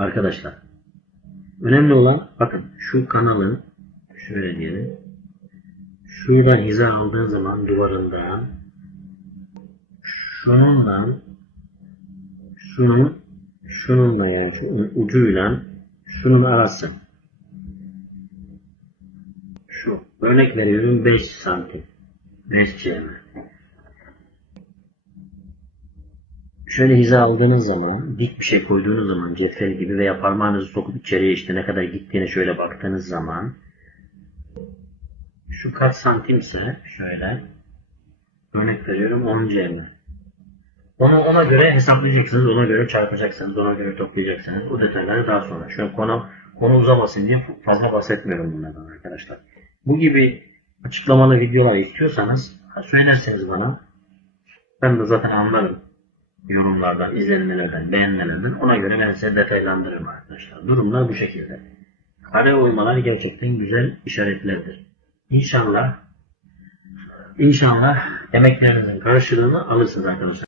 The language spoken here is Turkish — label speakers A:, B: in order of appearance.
A: Arkadaşlar. Önemli olan bakın şu kanalın şöyle diyelim. Şuradan hiza aldığın zaman duvarından şununla şunun şununla yani şunun ucuyla şunun arası. Şu. Örnek veriyorum 5 santim. 5 cm. Şöyle hiza aldığınız zaman, dik bir şey koyduğunuz zaman cetvel gibi veya parmağınızı sokup içeriye işte ne kadar gittiğine şöyle baktığınız zaman şu kaç santimse şöyle örnek veriyorum 10 cm. Onu ona göre hesaplayacaksınız, ona göre çarpacaksınız, ona göre toplayacaksınız. Bu detayları daha sonra. Şu konu, konu uzamasın diye fazla bahsetmiyorum bunlardan arkadaşlar. Bu gibi açıklamalı videolar istiyorsanız söylerseniz bana. Ben de zaten anlarım yorumlardan, izlenmelerden, beğenmelerden. Ona göre ben size detaylandırırım arkadaşlar. Durumlar bu şekilde. Kare oymalar gerçekten güzel işaretlerdir. İnşallah İnşallah emeklerinizin karşılığını alırsınız arkadaşlar.